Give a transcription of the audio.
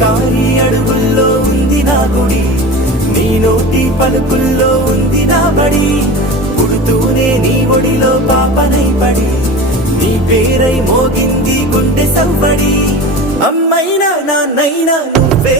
కారి అడుగుల్లో ఉంది నా గుడి, నీ నోటి పలుకుల్లో ఉంది నా బడి. పుడుతూనే నీ ఒడిలో పాపనై పడి, నీ పేరై మోగింది గుండె సవ్వడి. అమ్మైనా నాన్నైనా నువ్వే.